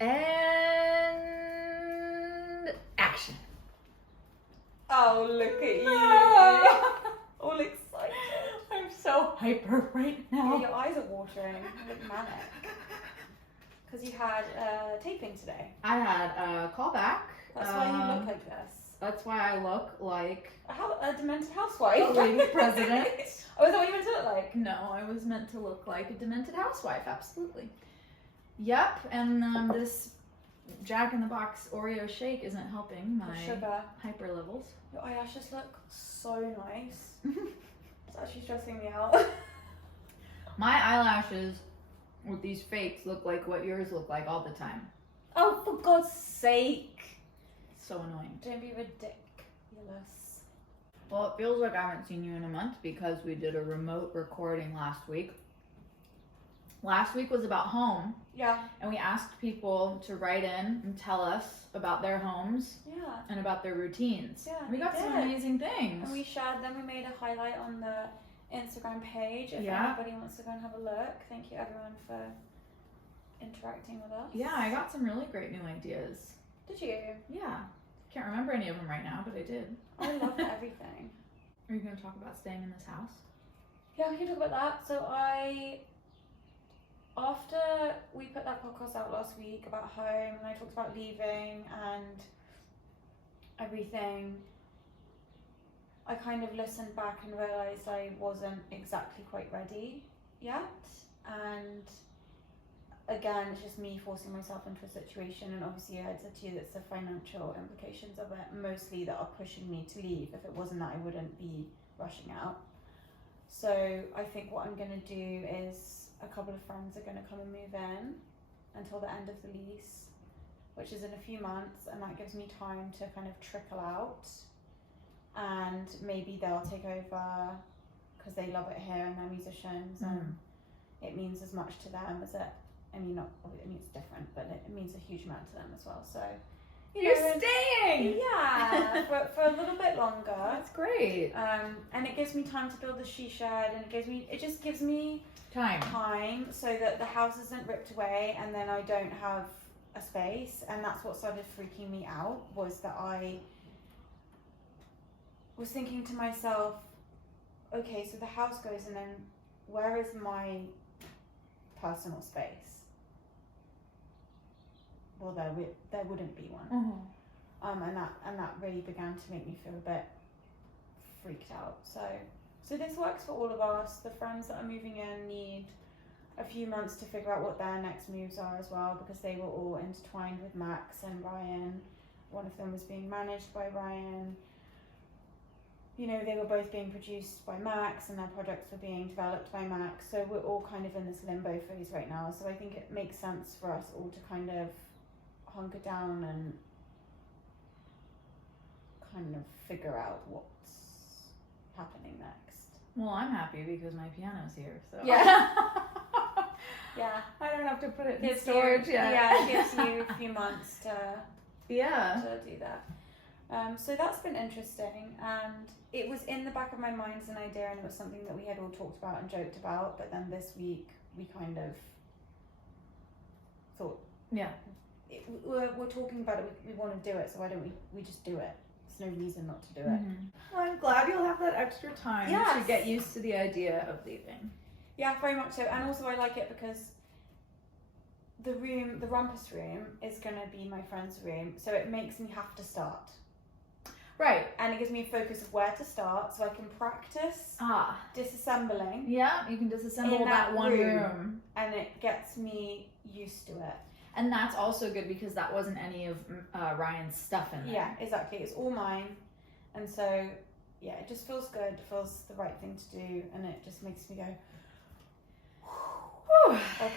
And action. Oh, look at you. All excited. I'm so hyper right now. Yeah, your eyes are watering. You look manic. Because you had taping today. I had a callback. That's why you look like this. That's why I look like A demented housewife. a lady president. Oh, is that what you meant to look like? No, I was meant to look like a demented housewife, absolutely. Yep, and this Jack in the Box Oreo shake isn't helping my Sugar. hyper levels. Your eyelashes look so nice. It's actually stressing me out. My eyelashes with these fakes look like what yours look like all the time. Oh, for God's sake. So annoying. Don't be ridiculous. Well, it feels like I haven't seen you in a month because we did a remote recording last week. Last week was about home. Yeah. And we asked people to write in and tell us about their homes. Yeah. And about their routines. Yeah, we got some amazing things. And we shared them. We made a highlight on the Instagram page. If anybody wants to go and have a look. Thank you everyone for interacting with us. Yeah, I got some really great new ideas. Did you? Yeah. Can't remember any of them right now, but I did. I loved everything. Are you going to talk about staying in this house? Yeah, we can talk about that. So after we put that podcast out last week about home, and I talked about leaving and everything, I kind of listened back and realised I wasn't exactly quite ready yet. And again, it's just me forcing myself into a situation, and obviously I said to you that's the financial implications of it mostly that are pushing me to leave. If it wasn't that, I wouldn't be rushing out. So I think what I'm going to do is a couple of friends are going to come and move in until the end of the lease, which is in a few months, and that gives me time to kind of trickle out, and maybe they'll take over because they love it here and they're musicians, and it means as much to them as it, I mean, not, I mean, it's different, but it means a huge amount to them as well. So you're staying! Yeah, for a little bit longer. That's great. And it gives me time to build the she shed, and it just gives me time so that the house isn't ripped away and then I don't have a space. And that's what started freaking me out, was that I was thinking to myself, okay, so the house goes, and then where is my personal space? Well, there wouldn't be one. And that really began to make me feel a bit freaked out. So this works for all of us. The friends that are moving in need a few months to figure out what their next moves are as well, because they were all intertwined with Max and Ryan. One of them was being managed by Ryan. You know, they were both being produced by Max, and their projects were being developed by Max. So we're all kind of in this limbo phase right now. So I think it makes sense for us all to kind of hunker down and kind of figure out what's happening next. Well, I'm happy because my piano's here, so yeah. Yeah, I don't have to put it in storage yet. Yeah, it gives you a few months to do that. So that's been interesting, and it was in the back of my mind as an idea, and it was something that we had all talked about and joked about, but then this week we kind of thought, we're talking about it, we want to do it, so why don't we just do it? There's no reason not to do it. Well, I'm glad you'll have that extra time to get used to the idea of leaving. Yeah, very much so. And also I like it because the rumpus room is going to be my friend's room, so it makes me have to start. Right. And it gives me a focus of where to start, so I can practice disassembling. Yeah, you can disassemble that one room. And it gets me used to it. And that's also good because that wasn't any of Ryan's stuff in there. Yeah, exactly. It's all mine. And so, yeah, it just feels good. It feels the right thing to do. And it just makes me go, okay.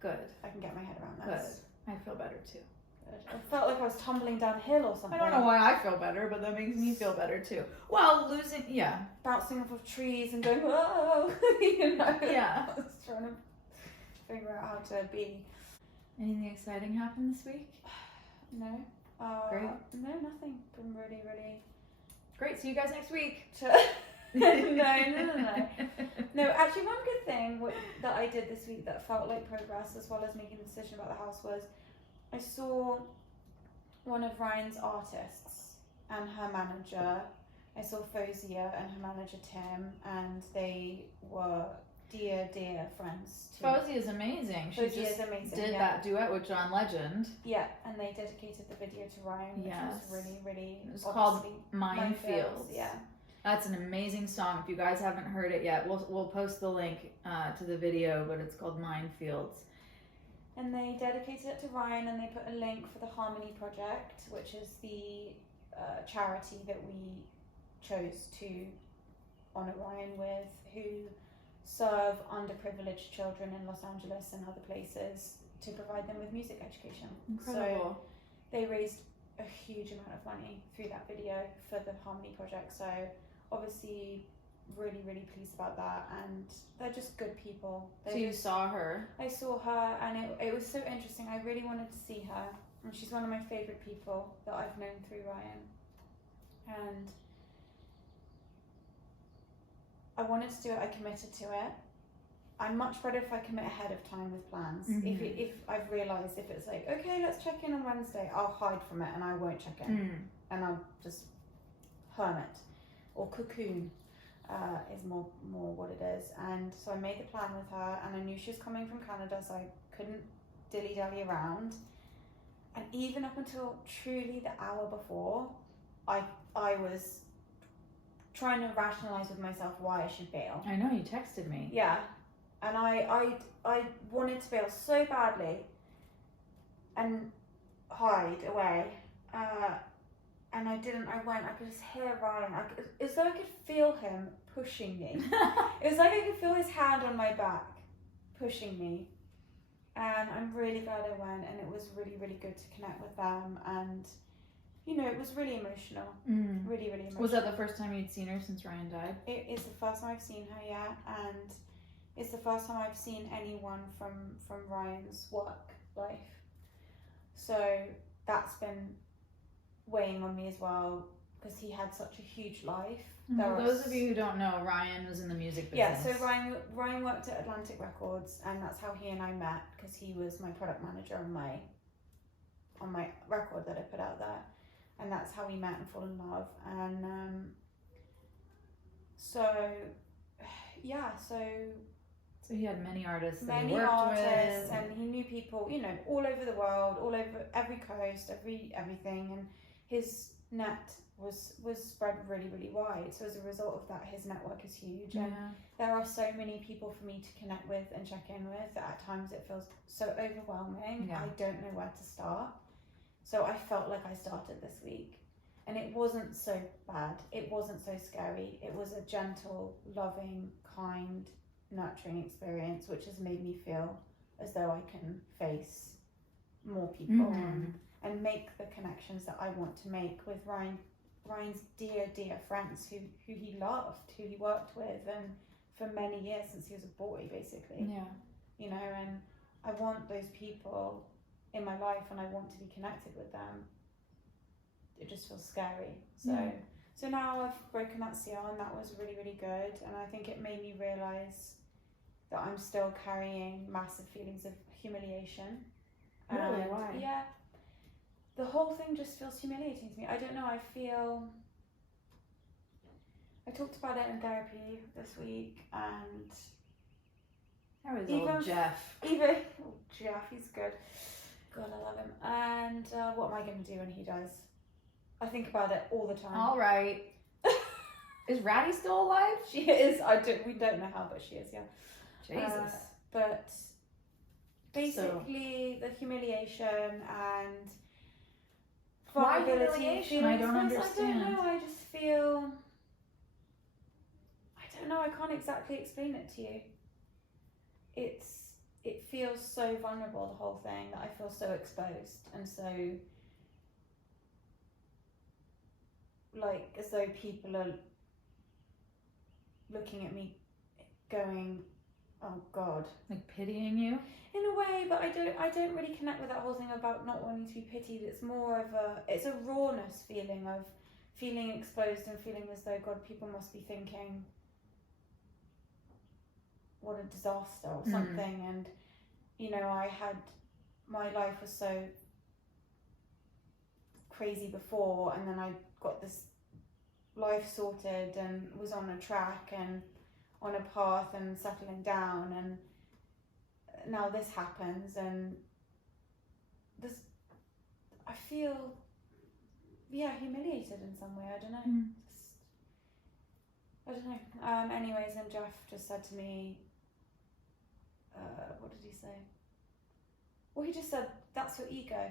Good. I can get my head around this. Good. I feel better too. Good. I felt like I was tumbling downhill or something. I don't know why I feel better, but that makes me feel better too. Well, bouncing off of trees and going, whoa, you know. Yeah. I was trying to figure out how to be. Anything exciting happened this week? No. Great. No, nothing. Been really, really great. See you guys next week. No. No, actually, one good thing that I did this week that felt like progress, as well as making a decision about the house, was I saw one of Ryan's artists and her manager. I saw Faouzia and her manager Tim, and they were dear friends too. Faouzia is amazing. She Faouzia just is amazing, did that duet with John Legend. Yeah, and they dedicated the video to Ryan, which Yes. was really It was called Minefields. Yeah. That's an amazing song. If you guys haven't heard it yet, we'll post the link to the video, but it's called Minefields. And they dedicated it to Ryan, and they put a link for the Harmony Project, which is the charity that we chose to honour Ryan with, who serve underprivileged children in Los Angeles and other places to provide them with music education. Incredible. So they raised a huge amount of money through that video for the Harmony Project. So obviously really pleased about that, and they're just good people. So you saw her? I saw her, and it was so interesting. I really wanted to see her, and she's one of my favourite people that I've known through Ryan. And I wanted to do it, I committed to it. I'm much better if I commit ahead of time with plans. Mm-hmm. If I've realised, if it's like, okay, let's check in on Wednesday, I'll hide from it and I won't check in. And I'll just hermit or cocoon is more what it is. And so I made the plan with her, and I knew she was coming from Canada, so I couldn't dilly-dally around. And even up until truly the hour before, I was trying to rationalise with myself why I should bail. I know, you texted me. Yeah. And I wanted to bail so badly and hide away. And I didn't. I went. I could just hear Ryan. It's though I could feel him pushing me. It was like I could feel his hand on my back, pushing me. And I'm really glad I went. And it was really good to connect with them. And you know, it was really emotional. Really emotional. Was that the first time you'd seen her since Ryan died? It is the first time I've seen her, yeah. And it's the first time I've seen anyone from Ryan's work life. So that's been weighing on me as well, because he had such a huge life. For those of you who don't know, Ryan was in the music business. Yeah, so Ryan worked at Atlantic Records, and that's how he and I met, because he was my product manager on my record that I put out there, and that's how we met and fall in love. And so he had many artists that many he worked artists, with, and he knew people, you know, all over the world, all over every coast, everything, and his net was spread really wide. So as a result of that, his network is huge, and there are so many people for me to connect with and check in with that at times it feels so overwhelming. I don't know where to start. So I felt like I started this week, and it wasn't so bad. It wasn't so scary. It was a gentle, loving, kind, nurturing experience, which has made me feel as though I can face more people and make the connections that I want to make with Ryan's dear friends who he loved, who he worked with, and for many years since he was a boy, basically. Yeah. You know, and I want those people in my life, and I want to be connected with them. It just feels scary. So now I've broken that seal, and that was really good, and I think it made me realise that I'm still carrying massive feelings of humiliation. Really? Why? Yeah. The whole thing just feels humiliating to me. I don't know, I talked about it in therapy this week, and How is old Jeff? Jeff, he's good. God, I love him. And what am I going to do when he dies? I think about it all the time. All right. Is Ratty still alive? She is. We don't know how, but she is, yeah. Jesus. But basically, the humiliation and Why vulnerability. humiliation? I don't understand. I don't know. I just feel. I don't know. I can't exactly explain it to you. It feels so vulnerable, the whole thing, that I feel so exposed and so like as though people are looking at me going, oh God. Like pitying you? In a way, but I don't really connect with that whole thing about not wanting to be pitied. It's more of it's a rawness feeling of feeling exposed and feeling as though, God, people must be thinking, what a disaster or something. And you know, my life was so crazy before, and then I got this life sorted and was on a track and on a path and settling down, and now this happens, and this, I feel, humiliated in some way. I don't know. I don't know. Anyways, and Jeff just said to me, what did he say? Well, he just said, that's your ego.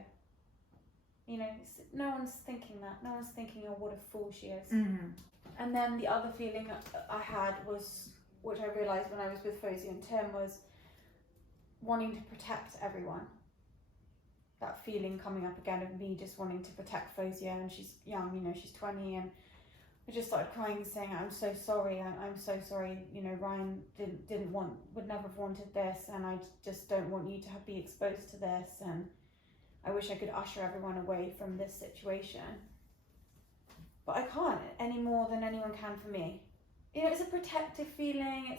You know, no one's thinking that. No one's thinking, oh, what a fool she is. And then the other feeling I had was, which I realised when I was with Faouzia and Tim, was wanting to protect everyone. That feeling coming up again of me just wanting to protect Faouzia, and she's young, you know, she's 20, and I just started crying, saying, I'm so sorry, I'm so sorry, you know, Ryan would never have wanted this, and I just don't want you to be exposed to this, and I wish I could usher everyone away from this situation. But I can't any more than anyone can for me. You know, it's a protective feeling,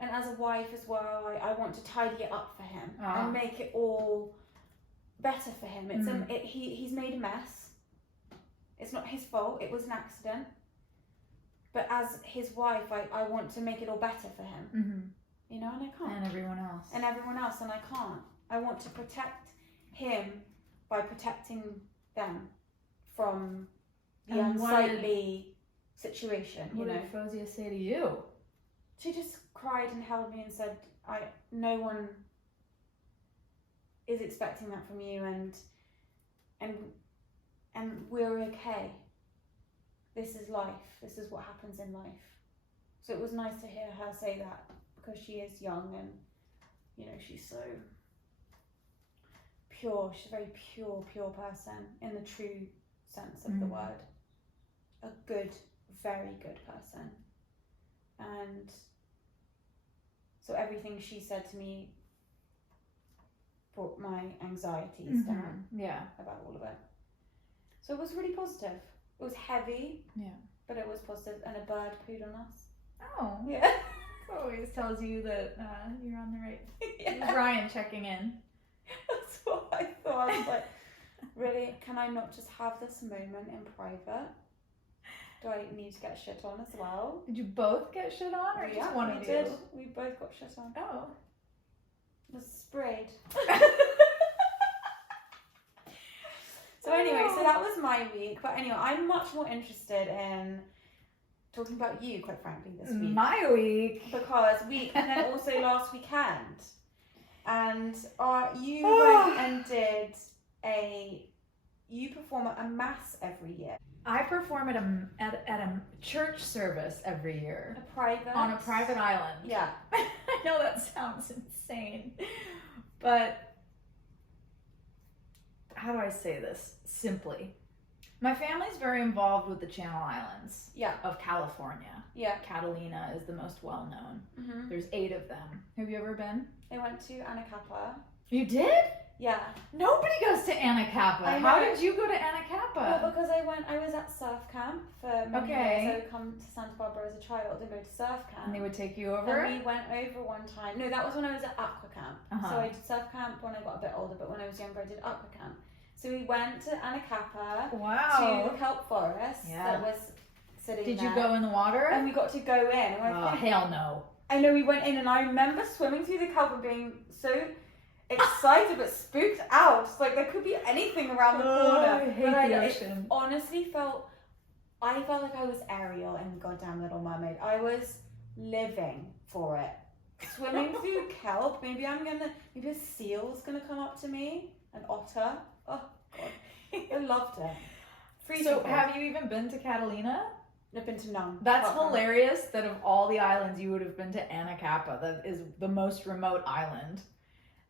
and as a wife as well, I want to tidy it up for him and make it all better for him. He's made a mess. It's not his fault, it was an accident. But as his wife, I want to make it all better for him. You know, and I can't. And everyone else. And I can't. I want to protect him by protecting them from the unsightly situation. What did Faouzia say to you? She just cried and held me and said, no one is expecting that from you, and we're okay. This is life. This is what happens in life. So it was nice to hear her say that, because she is young, and you know, she's so pure. She's a very pure person in the true sense of the word. A good, very good person. And so everything she said to me brought my anxieties down about all of it. So it was really positive. It was heavy, but it was positive, and a bird pooed on us. Oh. Yeah. Always tells you that you're on the right. It was Ryan checking in. That's what I thought. I was like, really? Can I not just have this moment in private? Do I need to get shit on as well? Did you both get shit on, or just one of you? Did. We both got shit on. Oh. It was sprayed. So anyway, so that was my week. But anyway, I'm much more interested in talking about you, quite frankly, this week. My week. Because and then also last weekend. And you went and you perform at a mass every year. I perform at a church service every year. On a private island. Yeah. I know that sounds insane, but how do I say this simply? My family's very involved with the Channel Islands of California. Yeah. Catalina is the most well known. Mm-hmm. There's 8 of them. Have you ever been? I went to Anacapa. You did? Yeah. Nobody goes to Anacapa. How did you go to Anacapa? Well, because I was at surf camp for many years. I would come to Santa Barbara as a child and go to surf camp. And they would take you over? And we went over one time. No, that was when I was at aqua camp. So I did surf camp when I got a bit older, but when I was younger I did aqua camp. So we went to Anacapa to the kelp forest that was sitting there. Did you go in the water? And we got to go in. And hell no. I know, we went in, and I remember swimming through the kelp and being so excited but spooked out. Like there could be anything around the corner. I hate the ocean. Honestly I felt like I was Ariel in Goddamn Little Mermaid. I was living for it. Swimming through kelp. Maybe a seal's gonna come up to me. An otter. Oh god. I loved it. So have you even been to Catalina? I've been to none. That's hilarious that of all the islands you would have been to Anacapa. That is the most remote island.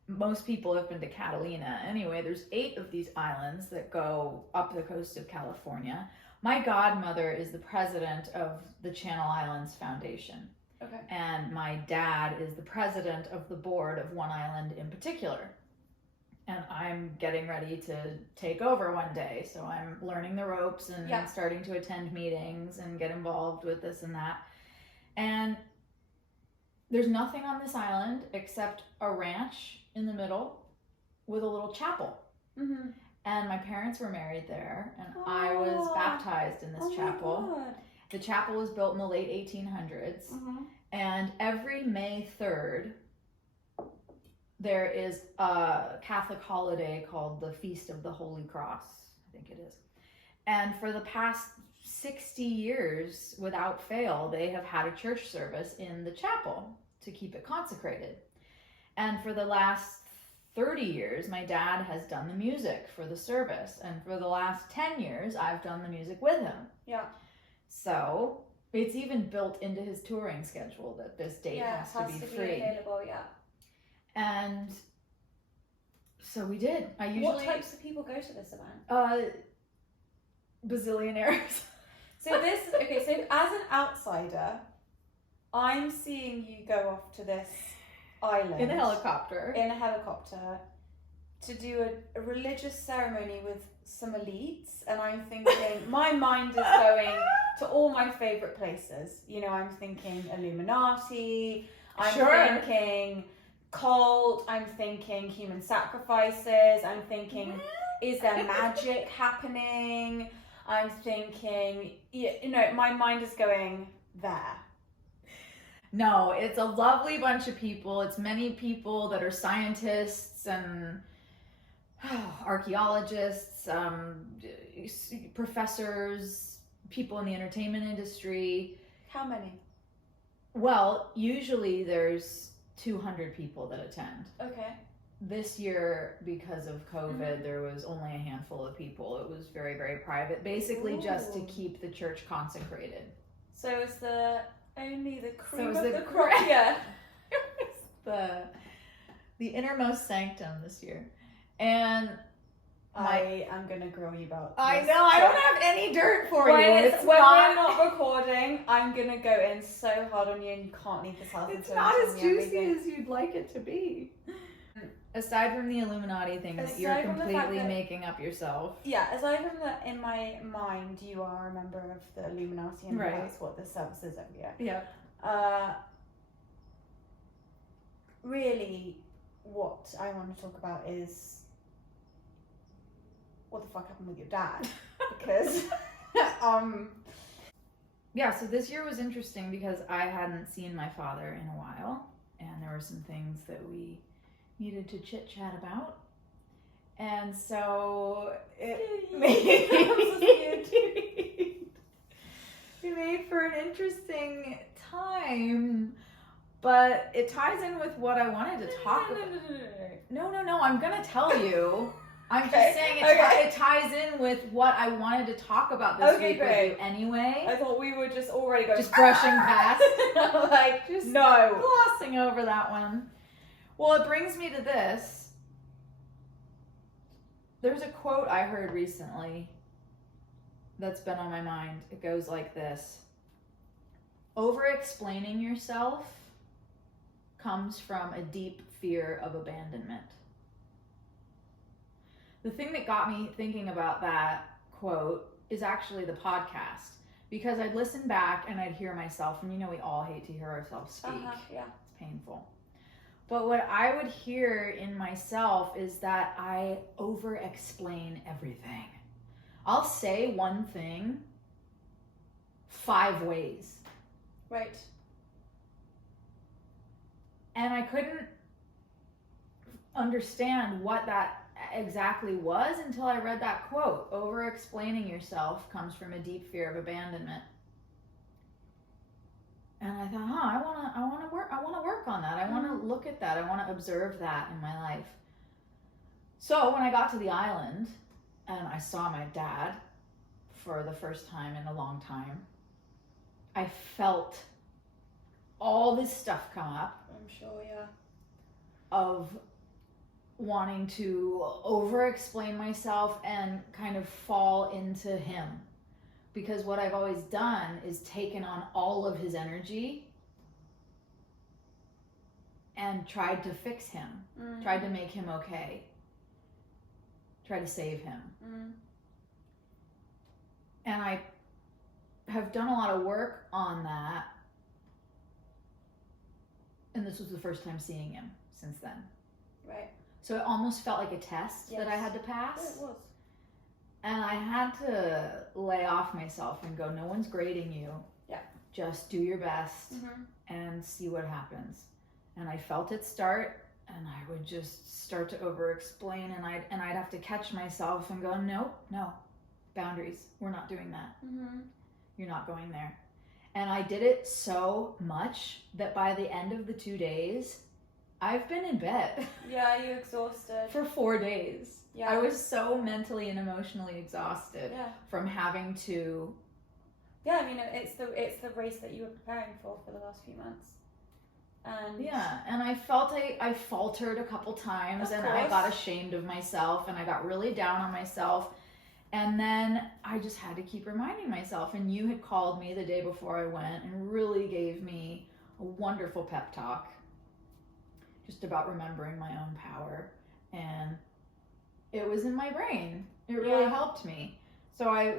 Most people have been to Catalina. Anyway, there's 8 of these islands that go up the coast of California. My godmother is the president of the Channel Islands Foundation. Okay. And my dad is the president of the board of one island in particular. And I'm getting ready to take over one day. So I'm learning the ropes and starting to attend meetings and get involved with this and that. And there's nothing on this island except a ranch in the middle with a little chapel. Mm-hmm. And my parents were married there, and I was baptized in this chapel. God. The chapel was built in the late 1800s, and every May 3rd, there is a Catholic holiday called the Feast of the Holy Cross, I think it is. And for the past 60 years, without fail, they have had a church service in the chapel to keep it consecrated. And for the last 30 years, my dad has done the music for the service. And for the last 10 years, I've done the music with him. Yeah. So it's even built into his touring schedule that this date has to be free. Available, yeah. And so we did. What types of people go to this event? Bazillionaires. So as an outsider, I'm seeing you go off to this island in a helicopter to do a religious ceremony with some elites, and I'm thinking my mind is going to all my favorite places. You know, I'm thinking Illuminati, I'm thinking cult, I'm thinking human sacrifices, I'm thinking is there magic happening, I'm thinking, you know, my mind is going there. No, it's a lovely bunch of people. It's many people that are scientists and archaeologists, professors, people in the entertainment industry. How many? Well, usually there's 200 people that attend. Okay. This year, because of COVID, there was only a handful of people. It was very, very private, basically just to keep the church consecrated. So it's only the cream of the crop. Yeah. It was the innermost sanctum this year. And I am going to grill you about this. I know, I don't have any dirt for you. When we're not recording, I'm going to go in so hard on you and you can't leave this house. It's not as juicy as you'd like it to be. Aside from the Illuminati thing that you're completely making up yourself. Yeah, aside from that, in my mind, you are a member of the Illuminati and that's what the service is every year. Yeah. Really, what I want to talk about is what the fuck happened with your dad. Because, Yeah, so this year was interesting because I hadn't seen my father in a while. And there were some things that we needed to chit chat about, and so it made for an interesting time, but it ties in with what I wanted to talk about. No, I'm gonna tell you. I'm just saying it ties in with what I wanted to talk about this week with you anyway. I thought we were just already going brushing past, like just glossing over that one. Well, it brings me to this. There's a quote I heard recently that's been on my mind. It goes like this. Over-explaining yourself comes from a deep fear of abandonment. The thing that got me thinking about that quote is actually the podcast. Because I'd listen back and I'd hear myself, and you know we all hate to hear ourselves speak. Yeah. It's painful. But what I would hear in myself is that I over-explain everything. I'll say one thing 5 ways. Right. And I couldn't understand what that exactly was until I read that quote. Over-explaining yourself comes from a deep fear of abandonment. And I thought, I want to work on that. I want to look at that. I want to observe that in my life. So when I got to the island and I saw my dad for the first time in a long time, I felt all this stuff come up. I'm sure, yeah. Of wanting to over-explain myself and kind of fall into him. Because what I've always done is taken on all of his energy and tried to fix him, tried to make him okay, tried to save him. And I have done a lot of work on that. And this was the first time seeing him since then. Right. So it almost felt like a test that I had to pass. It was. And I had to lay off myself and go, no one's grading you. Yeah. Just do your best and see what happens. And I felt it start, and I would just start to over-explain, and I'd have to catch myself and go, no, boundaries. We're not doing that. You're not going there. And I did it so much that by the end of the 2 days, I've been in bed. Yeah, you're exhausted. For 4 days. Yeah. I was so mentally and emotionally exhausted from having to. Yeah, I mean, it's the race that you were preparing for the last few months. And and I felt I faltered a couple times, and I got ashamed of myself, and I got really down on myself. And then I just had to keep reminding myself, and you had called me the day before I went and really gave me a wonderful pep talk just about remembering my own power. And it was in my brain. It really helped me. So I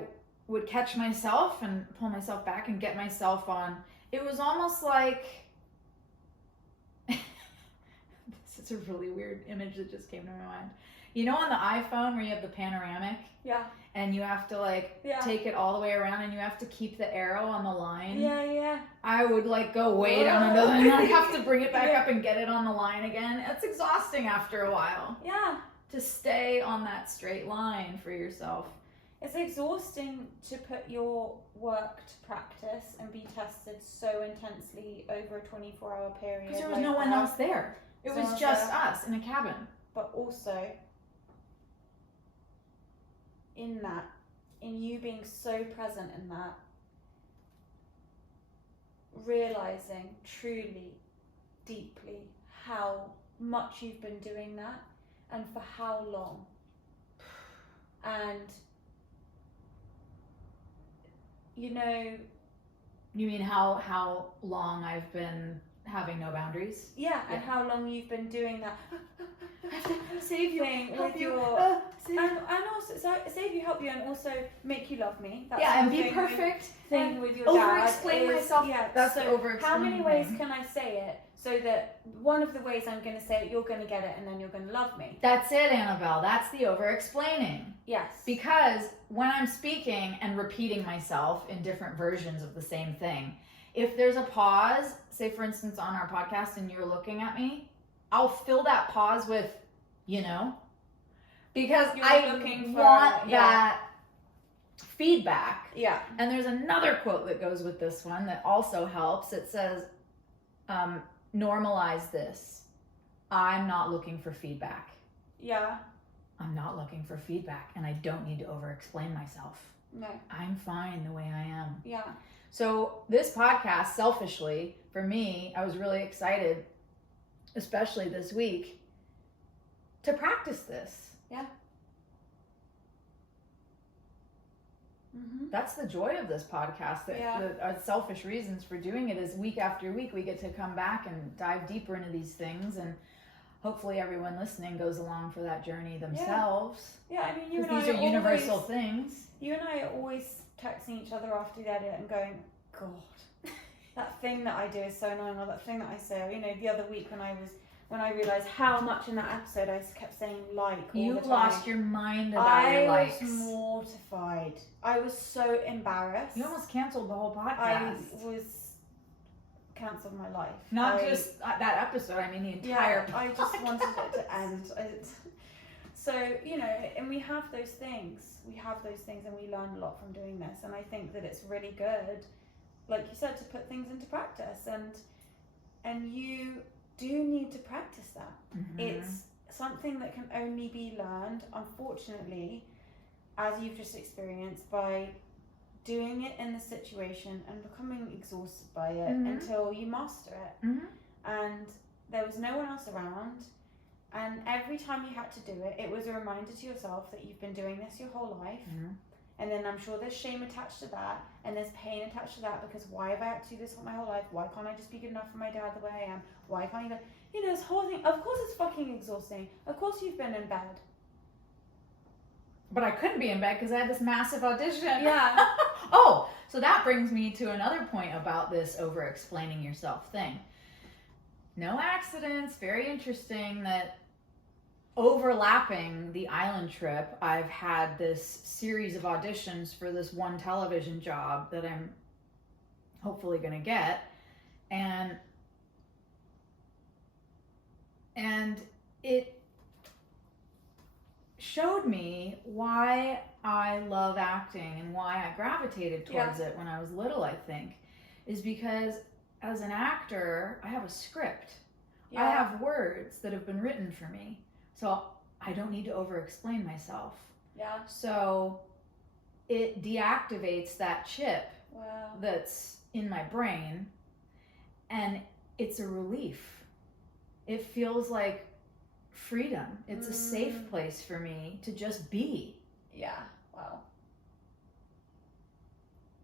would catch myself and pull myself back and get myself on. It was almost like, this is a really weird image that just came to my mind. You know, on the iPhone where you have the panoramic? Yeah. And you have to take it all the way around, and you have to keep the arrow on the line. Yeah. I would go way down under, and I have to bring it back up and get it on the line again. It's exhausting after a while. Yeah. To stay on that straight line for yourself. It's exhausting to put your work to practice and be tested so intensely over a 24-hour period. Because there was no one else there. It was just us in a cabin. But also, in you being so present in that, realizing truly, deeply how much you've been doing that and for how long. And, you mean how long I've been having no boundaries? Yeah, and how long you've been doing that. Save you, help you, and also save you, help you, and also make you love me. That's and be perfect. Thing with your over-explain myself. Yeah, that's the over-explain. How many ways can I say it so that one of the ways I'm going to say it, you're going to get it, and then you're going to love me? That's it, Annabelle. That's the over-explaining. Yes. Because when I'm speaking and repeating myself in different versions of the same thing, if there's a pause, say for instance on our podcast, and you're looking at me, I'll fill that pause with, because I want that feedback. Yeah. And there's another quote that goes with this one that also helps. It says, normalize this. I'm not looking for feedback. Yeah. I'm not looking for feedback, and I don't need to over-explain myself. No. I'm fine the way I am. Yeah. So this podcast, selfishly, for me, I was really excited, especially this week, to practice this. Yeah. Mm-hmm. That's the joy of this podcast. Our selfish reasons for doing it is week after week we get to come back and dive deeper into these things, and hopefully everyone listening goes along for that journey themselves. Yeah, I mean, these are universal things. You and I are always texting each other after the edit and going, God, that thing that I do is so annoying, or that thing that I say. The other week when I realised how much in that episode I kept saying all the time. You lost your mind about your likes. I was mortified. I was so embarrassed. You almost cancelled the whole podcast. I was cancelled my life. Not just that episode, I mean the entire podcast. I just wanted it to end. So, and we have those things. And we learn a lot from doing this. And I think that it's really good, like you said, to put things into practice. And you do need to practice that. Mm-hmm. It's something that can only be learned, unfortunately, as you've just experienced, by doing it in the situation and becoming exhausted by it until you master it. Mm-hmm. And there was no one else around. And every time you had to do it, it was a reminder to yourself that you've been doing this your whole life. Mm-hmm. And then I'm sure there's shame attached to that, and there's pain attached to that, because why have I had to do this for my whole life? Why can't I just be good enough for my dad the way I am? Why can't you this whole thing? Of course it's fucking exhausting. Of course you've been in bed. But I couldn't be in bed because I had this massive audition. Yeah. Oh, so that brings me to another point about this over-explaining yourself thing. No accidents. Very interesting that overlapping the island trip, I've had this series of auditions for this one television job that I'm hopefully going to get. And it showed me why I love acting and why I gravitated towards it when I was little, I think, is because as an actor, I have a script. I have words that have been written for me. So I don't need to over-explain myself. Yeah. So it deactivates that chip that's in my brain, and it's a relief. It feels like freedom. It's a safe place for me to just be. Yeah. Wow.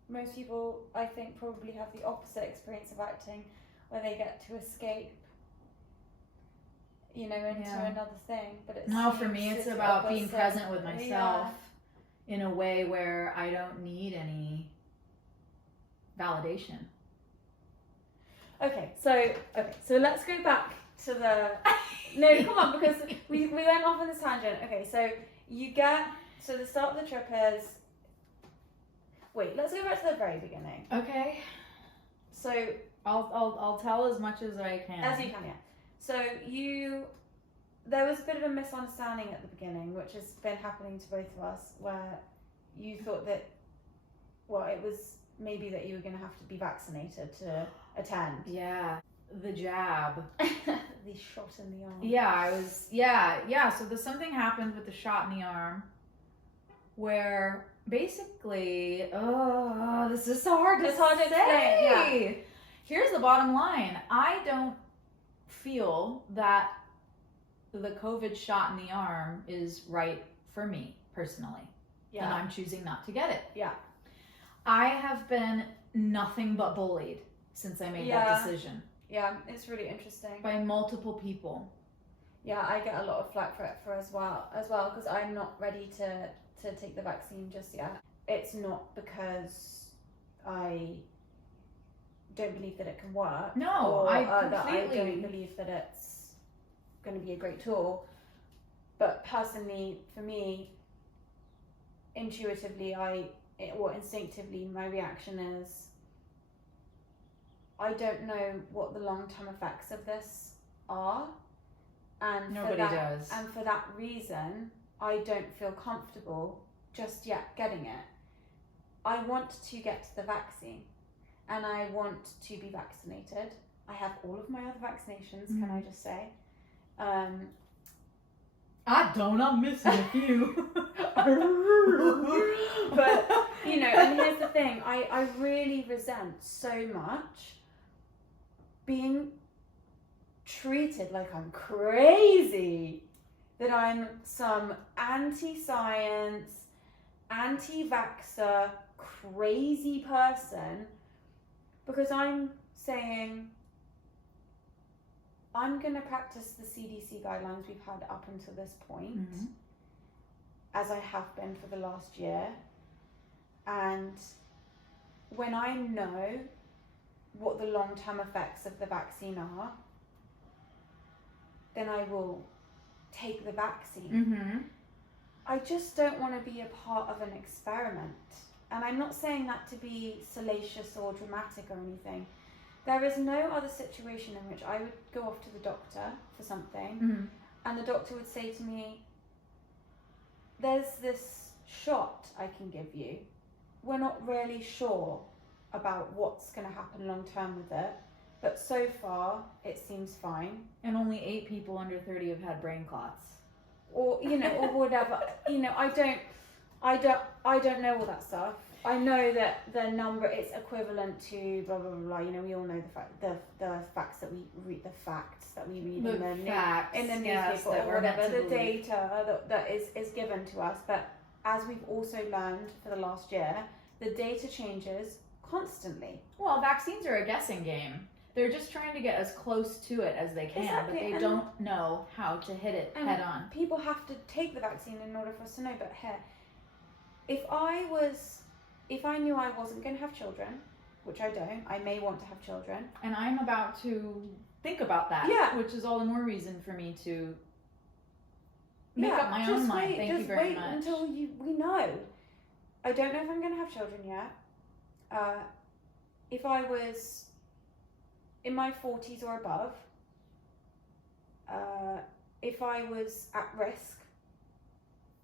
Most people, I think, probably have the opposite experience of acting, where they get to escape, into another thing. But for me, it's about being present with myself in a way where I don't need any validation. Okay, so let's go back to the. No, come on, because we went off on this tangent. Okay, so the start of the trip is. Wait, let's go back to the very beginning. Okay. So I'll tell as much as I can. As you can, yeah. So there was a bit of a misunderstanding at the beginning, which has been happening to both of us, where you thought that, it was maybe that you were going to have to be vaccinated to attend. Yeah, the jab. The shot in the arm. Yeah, so something happened with the shot in the arm, where basically, this is so hard to say. Yeah. Here's the bottom line. I don't feel that the COVID shot in the arm is right for me personally. Yeah. And I'm choosing not to get it. Yeah. I have been nothing but bullied since I made that decision. Yeah, it's really interesting. By multiple people. Yeah, I get a lot of flack for it as well, because I'm not ready to take the vaccine just yet. It's not because I don't believe that it can work. No, I don't believe that it's going to be a great tool. But personally, for me, intuitively, instinctively, my reaction is, I don't know what the long-term effects of this are. And nobody does. And for that reason, I don't feel comfortable just yet getting it. I want to get the vaccine, and I want to be vaccinated. I have all of my other vaccinations, can I just say? I don't, I'm missing a few. But, and here's the thing, I really resent so much being treated like I'm crazy, that I'm some anti-science, anti-vaxxer, crazy person, because I'm saying I'm going to practice the CDC guidelines we've had up until this point, as I have been for the last year. And when I know what the long-term effects of the vaccine are, then I will take the vaccine. I just don't want to be a part of an experiment. And I'm not saying that to be salacious or dramatic or anything. There is no other situation in which I would go off to the doctor for something, and the doctor would say to me, there's this shot I can give you. We're not really sure about what's going to happen long term with it, but so far it seems fine. And only 8 people under 30 have had brain clots. Or, or whatever. I don't know all that stuff. I know that the number is equivalent to blah blah blah. We all know the facts that we read, in the newspaper or whatever. The data that is given to us. But as we've also learned for the last year, the data changes constantly. Well, vaccines are a guessing game. They're just trying to get as close to it as they can, but they don't know how to hit it head on. People have to take the vaccine in order for us to know. But here, if I knew I wasn't going to have children, which I don't, I may want to have children. And I'm about to think about that, which is all the more reason for me to make up my own mind. Thank you very much. Just wait until we know. I don't know if I'm going to have children yet. If I was in my 40s or above, if I was at risk,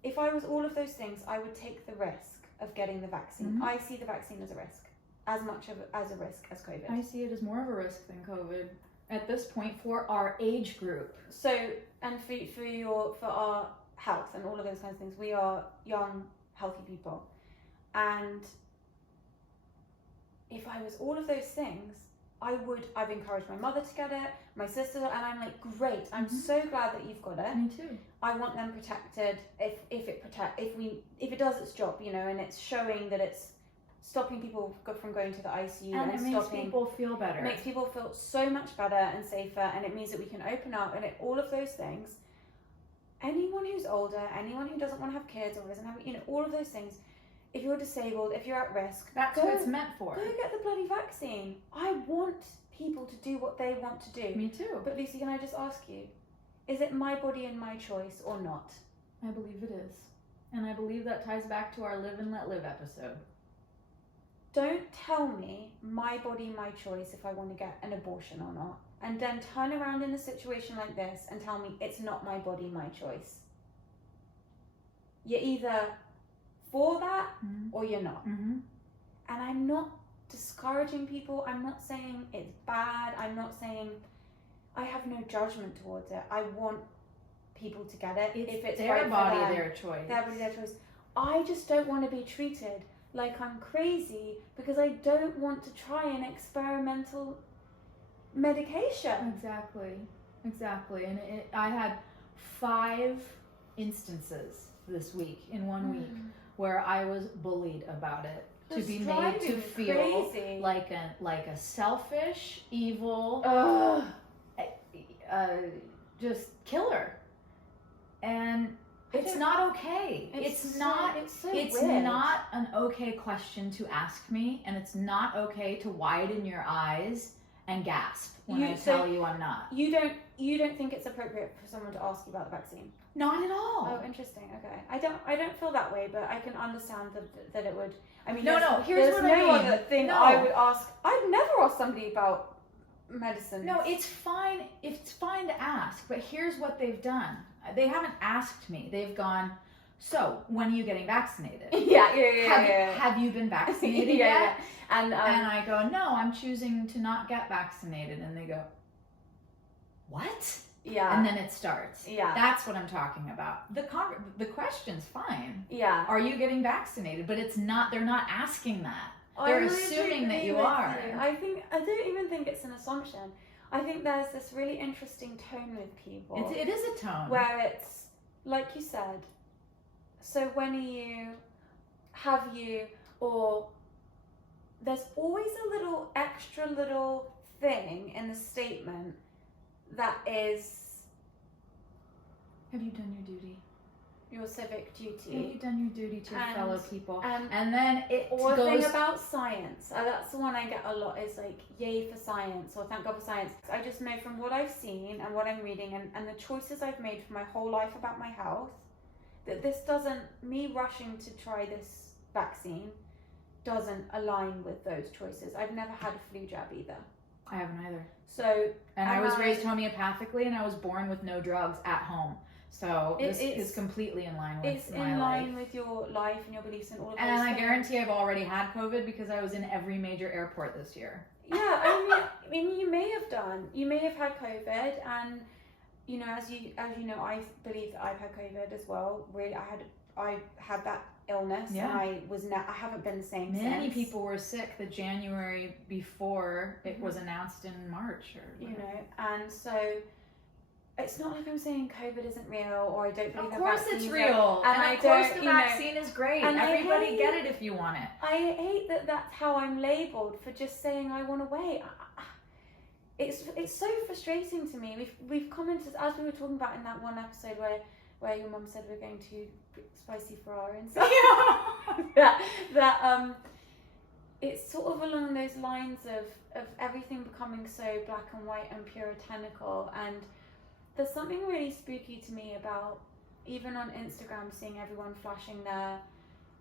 if I was all of those things, I would take the risk of getting the vaccine. Mm-hmm. I see the vaccine as a risk, as much as a risk as COVID. I see it as more of a risk than COVID at this point for our age group. So, and for our health and all of those kinds of things, we are young, healthy people. And if I was all of those things, I've encouraged my mother to get it, my sister, and I'm like, great, I'm so glad that you've got it. Me too. I want them protected if it does its job, you know, and it's showing that it's stopping people from going to the ICU and it makes people feel better. Makes people feel so much better and safer, and it means that we can open up and all of those things. Anyone who's older, anyone who doesn't want to have kids or doesn't have, you know, all of those things. If you're disabled, if you're at risk, that's what it's meant for. Go get the bloody vaccine. I want people to do what they want to do. Me too. But Lucy, can I just ask you, is it my body and my choice or not? I believe it is. And I believe that ties back to our Live and Let Live episode. Don't tell me my body, my choice if I want to get an abortion or not. And then turn around in a situation like this and tell me it's not my body, my choice. You're either for that or you're not. And I'm not discouraging people. I'm not saying it's bad. I'm not saying, I have no judgment towards it. I want people to get it. If it's their right body, for them, their choice. Their body, their choice. I just don't want to be treated like I'm crazy because I don't want to try an experimental medication. Exactly. And I had 5 instances this week, in 1 week, where I was bullied about it. To be made to feel crazy. like a selfish, evil, just killer. And it's not okay. It's not an okay question to ask me, and it's not okay to widen your eyes and gasp when I tell you I'm not. You don't think it's appropriate for someone to ask you about the vaccine? Not at all. Oh, interesting. Okay, I don't feel that way, but I can understand that it would. I mean, Here's what I mean. There's no other thing I would ask. I'd never ask somebody about medicine. No, it's fine. It's fine to ask, but here's what they've done. They haven't asked me. They've gone, so when are you getting vaccinated? Have you been vaccinated yet? And I go, no, I'm choosing to not get vaccinated. And they go, what? Yeah. And then it starts. Yeah. That's what I'm talking about. The question's fine. Yeah. Are you getting vaccinated? But it's not, they're not asking that. They're assuming that you are. I don't even think it's an assumption. I think there's this really interesting tone with people. It is a tone. Where it's, like you said, so when are you, have you, or there's always a little extra little thing in the statement that is, have you done your duty? Your civic duty. Have you done your duty to your fellow people? And then it or goes... thing about science. That's the one I get a lot, is like, yay for science, or thank God for science. I just know from what I've seen and what I'm reading and the choices I've made for my whole life about my health, that this doesn't, me rushing to try this vaccine doesn't align with those choices. I've never had a flu jab either. I haven't either. So, and I was raised homeopathically, and I was born with no drugs at home. So this is completely in line with my life. It's in line with your life and your beliefs and all of those things. And I guarantee I've already had COVID because I was in every major airport this year. Yeah, I mean, you may have done. You may have had COVID, and you know, as you know, I believe that I've had COVID as well. Really, I had that illness, and I haven't been the same since. Many people were sick the January before it was announced in March, or whatever. You know, and so it's not like I'm saying COVID isn't real, or I don't believe the vaccine. Of course it's real, and of course the vaccine is great. And everybody get it if you want it. I hate that that's how I'm labelled for just saying I want to wait. It's so frustrating to me. We've commented, as we were talking about in that one episode where your mum said we're going to spicy Ferrari and stuff. that it's sort of along those lines of everything becoming so black and white and puritanical, and there's something really spooky to me about even on Instagram, seeing everyone flashing their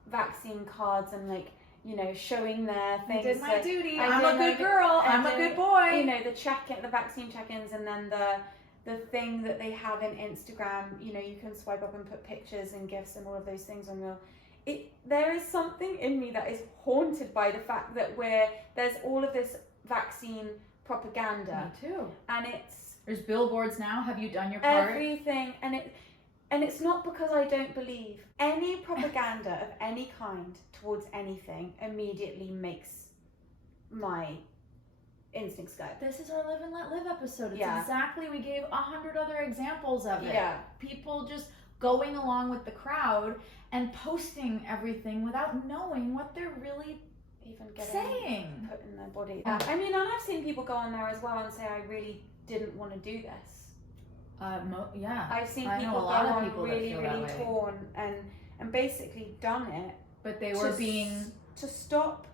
vaccine cards and like, you know, showing their things. I did my duty. I'm a good girl. I'm a good boy. You know, the vaccine check-ins, and then the thing that they have in Instagram, you know, you can swipe up and put pictures and gifts and all of those things on your. There is something in me that is haunted by the fact that there's all of this vaccine propaganda. Me too. And there's billboards now. Have you done your part? Everything, and it's not because I don't believe any propaganda of any kind towards anything immediately makes my instincts go. This is our live and let live episode. It's exactly, we gave 100 other examples of it. Yeah. People just going along with the crowd and posting everything without knowing what they're really even saying. Put in their body. I mean, and I've seen people go on there as well and say, I really didn't want to do this. I've seen people go on really, really torn and basically done it. But they were being... To stop...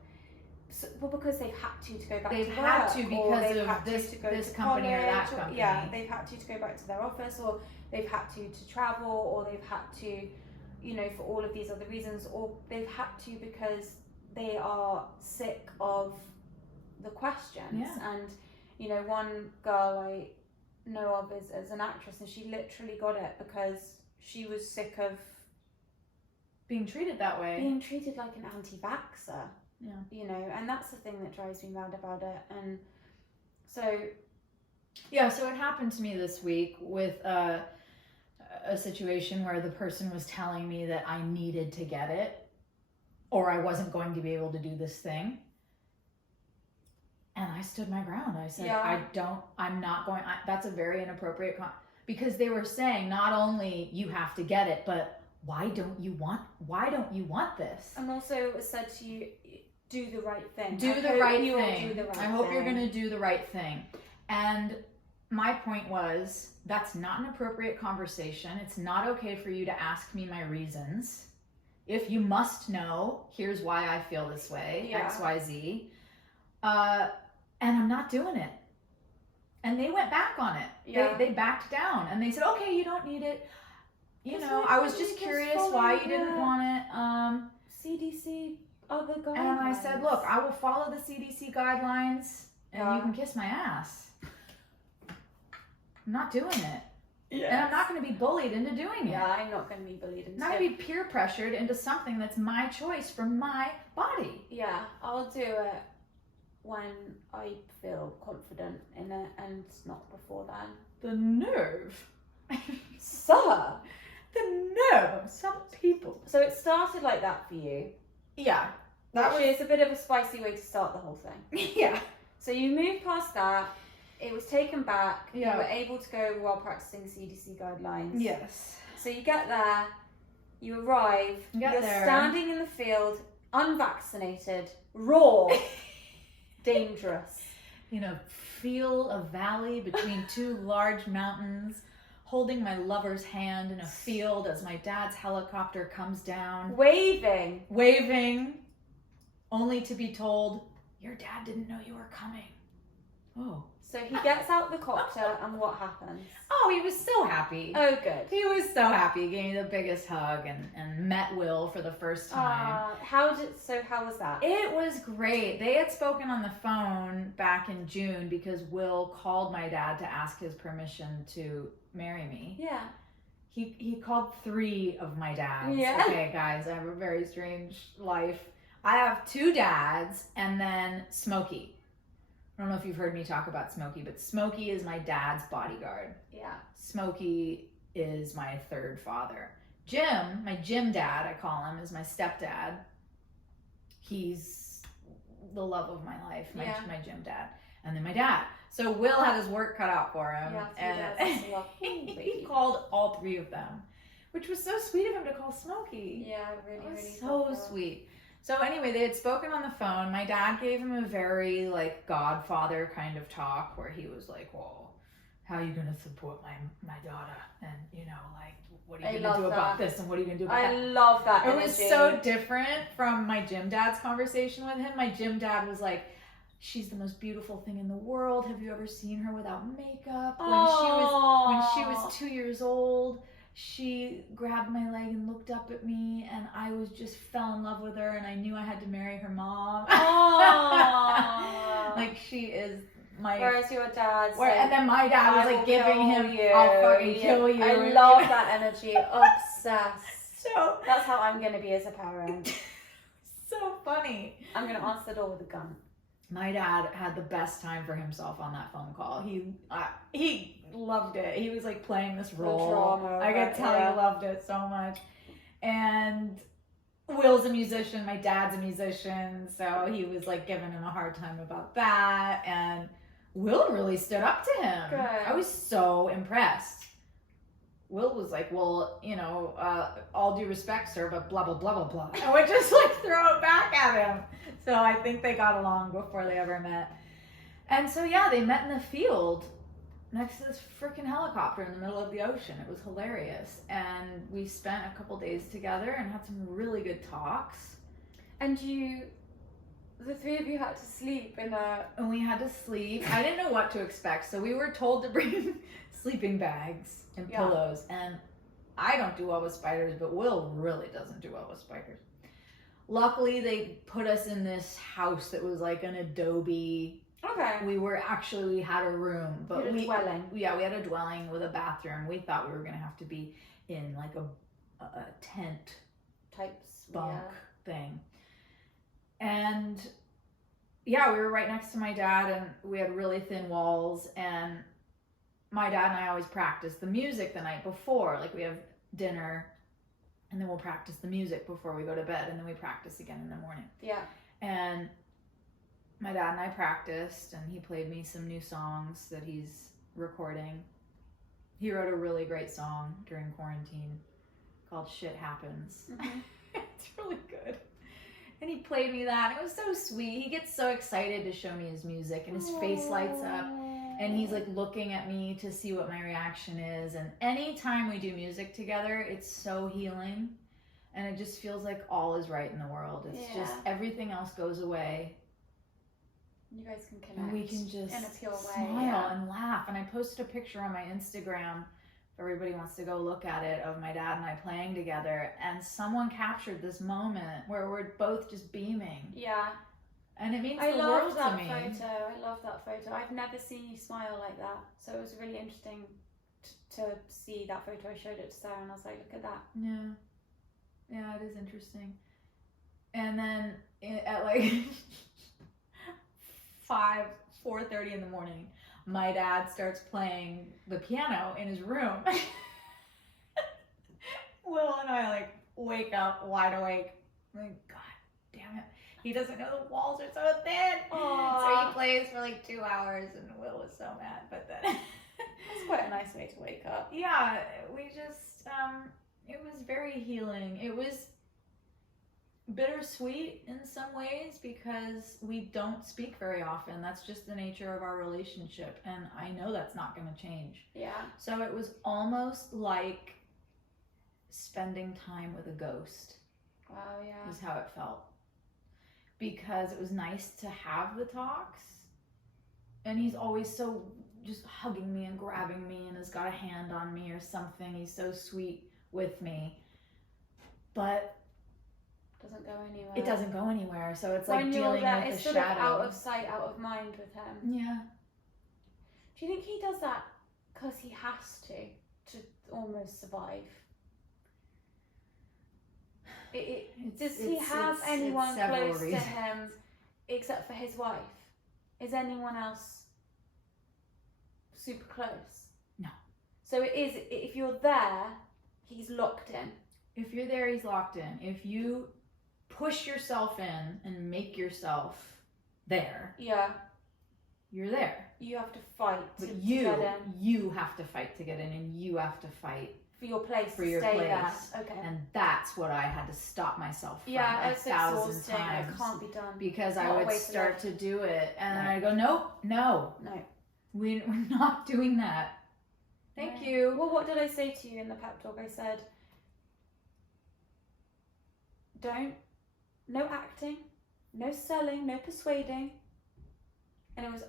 Well, because they've had to go back to work. They've had to because of this company or that company. Yeah, they've had to go back to their office, or they've had to travel, or they've had to, you know, for all of these other reasons, or they've had to because they are sick of the questions. Yeah. And, you know, one girl I know of is an actress, and she literally got it because she was sick of being treated that way. Being treated like an anti-vaxxer. Yeah. You know, and that's the thing that drives me mad about it. And so... Yeah, so it happened to me this week with a situation where the person was telling me that I needed to get it, or I wasn't going to be able to do this thing. And I stood my ground. I said, I'm not going, that's a very inappropriate, because they were saying not only you have to get it, but why don't you want this? And also it was said to you, do the right thing. Do the right thing. I hope you're going to do the right thing. And my point was, that's not an appropriate conversation. It's not okay for you to ask me my reasons. If you must know, here's why I feel this way, X, Y, Z. And I'm not doing it. And they went back on it. Yeah. They backed down and they said, okay, you don't need it. You know, I was just curious why you didn't want it. CDC, other guidelines. And I said, look, I will follow the CDC guidelines and you can kiss my ass. I'm not doing it. Yes. And I'm not going to be bullied into doing it. Yeah, I'm not going to be bullied into it. I'm not going to be peer pressured into something that's my choice for my body. Yeah, I'll do it when I feel confident in it and not before then. The nerve. Sir. The nerve of some people. So it started like that for you. Yeah. It's a bit of a spicy way to start the whole thing. Yeah. So you moved past that. It was taken back. Yeah. You were able to go while practicing CDC guidelines. Yes. So you get there. You arrive. You're standing in the field, unvaccinated, raw, dangerous. You know, feel a valley between two large mountains, holding my lover's hand in a field as my dad's helicopter comes down. Waving. Only to be told, your dad didn't know you were coming. Oh. So he gets out the copter and what happens? Oh, he was so happy. Oh, good. He was so happy. He gave me the biggest hug and met Will for the first time. How was that? It was great. They had spoken on the phone back in June because Will called my dad to ask his permission to marry me. Yeah. He called 3 of my dads. Yeah. Okay, guys, I have a very strange life. I have 2 dads and then Smokey. I don't know if you've heard me talk about Smokey, but Smokey is my dad's bodyguard. Yeah. Smokey is my 3rd father. Jim, my Jim dad, I call him, is my stepdad. He's the love of my life, my Jim dad. And then my dad. So Will had his work cut out for him. Yeah, and he called all 3 of them, which was so sweet of him to call Smokey. Yeah, really, really so sweet. So anyway, they had spoken on the phone. My dad gave him a very like Godfather kind of talk where he was like, well, how are you going to support my daughter? And, you know, like, what are you going to do about this? And what are you going to do about that? I love that energy. It was so different from my Jim dad's conversation with him. My Jim dad was like, she's the most beautiful thing in the world. Have you ever seen her without makeup? When she was 2 years old, she grabbed my leg and looked up at me, and I was just fell in love with her, and I knew I had to marry her mom. Aww. Like, she is my... Whereas your dad's and then my dad was like giving him, you. I'll fucking kill you. I love that energy. Obsessed. So that's how I'm going to be as a parent. So funny. I'm going to answer the door with a gun. My dad had the best time for himself on that phone call. He loved it. He was like playing this role. I could tell he loved it so much. And Will's a musician. My dad's a musician. So he was like giving him a hard time about that. And Will really stood up to him. Good. I was so impressed. Will was like, well, all due respect, sir, but blah, blah, blah, blah, blah. I would just like throw it back at him. So I think they got along before they ever met. And so, yeah, they met in the field next to this freaking helicopter in the middle of the ocean. It was hilarious. And we spent a couple days together and had some really good talks. And the three of you had to sleep in a... And we had to sleep. I didn't know what to expect. So we were told to bring sleeping bags and pillows. And I don't do well with spiders, but Will really doesn't do well with spiders. Luckily, they put us in this house that was like an adobe. Okay. We had a room, but we had a dwelling. Yeah, we had a dwelling with a bathroom. We thought we were gonna have to be in like a tent type bunk thing. And yeah, we were right next to my dad, and we had really thin walls. And my dad and I always practice the music the night before. Like, we have dinner, and then we'll practice the music before we go to bed, and then we practice again in the morning. Yeah. And my dad and I practiced, and he played me some new songs that he's recording. He wrote a really great song during quarantine called Shit Happens. Mm-hmm. It's really good. And he played me that. It was so sweet. He gets so excited to show me his music, and his face lights up. And he's like looking at me to see what my reaction is. And anytime we do music together, it's so healing. And it just feels like all is right in the world. It's just everything else goes away. You guys can connect. And we can just in a pure smile and laugh. And I posted a picture on my Instagram, if everybody wants to go look at it, of my dad and I playing together. And someone captured this moment where we're both just beaming. Yeah. And it means the world to me. I love that photo. I've never seen you smile like that. So it was really interesting to see that photo. I showed it to Sarah and I was like, look at that. Yeah. Yeah, it is interesting. And then at like 4:30 in the morning, my dad starts playing the piano in his room. Will and I like wake up wide awake. I'm like, God damn it. He doesn't know the walls are so thin. Aww. So he plays for like 2 hours, and Will was so mad. But then that's quite a nice way to wake up. Yeah, we just it was very healing. It was bittersweet in some ways because we don't speak very often. That's just the nature of our relationship, and I know that's not going to change. Yeah. So it was almost like spending time with a ghost. Wow, yeah. Is how it felt. Because it was nice to have the talks, and he's always so just hugging me and grabbing me and has got a hand on me or something. He's so sweet with me, but doesn't go anywhere. It doesn't go anywhere. So it's like when dealing there, with it's the sort shadow. of out of sight, out of mind with him. Yeah. Do you think he does that because he has to almost survive? Does he have anyone close to him except for his wife? Is anyone else super close? No. So it is, if you're there, he's locked in. If you're there, he's locked in. If you push yourself in and make yourself there, you're there. You have to fight but to you get in. You have to fight to get in, and you have to fight for your place for to your stay place. there. Okay. And that's what I had to stop myself from it's 1,000 exhausting. times. It can't be done. Because Not I would start to do it, and then I go, no, we're not doing that. Thank you. Well, what did I say to you in the pep talk? I said, no acting, no selling, no persuading. And it was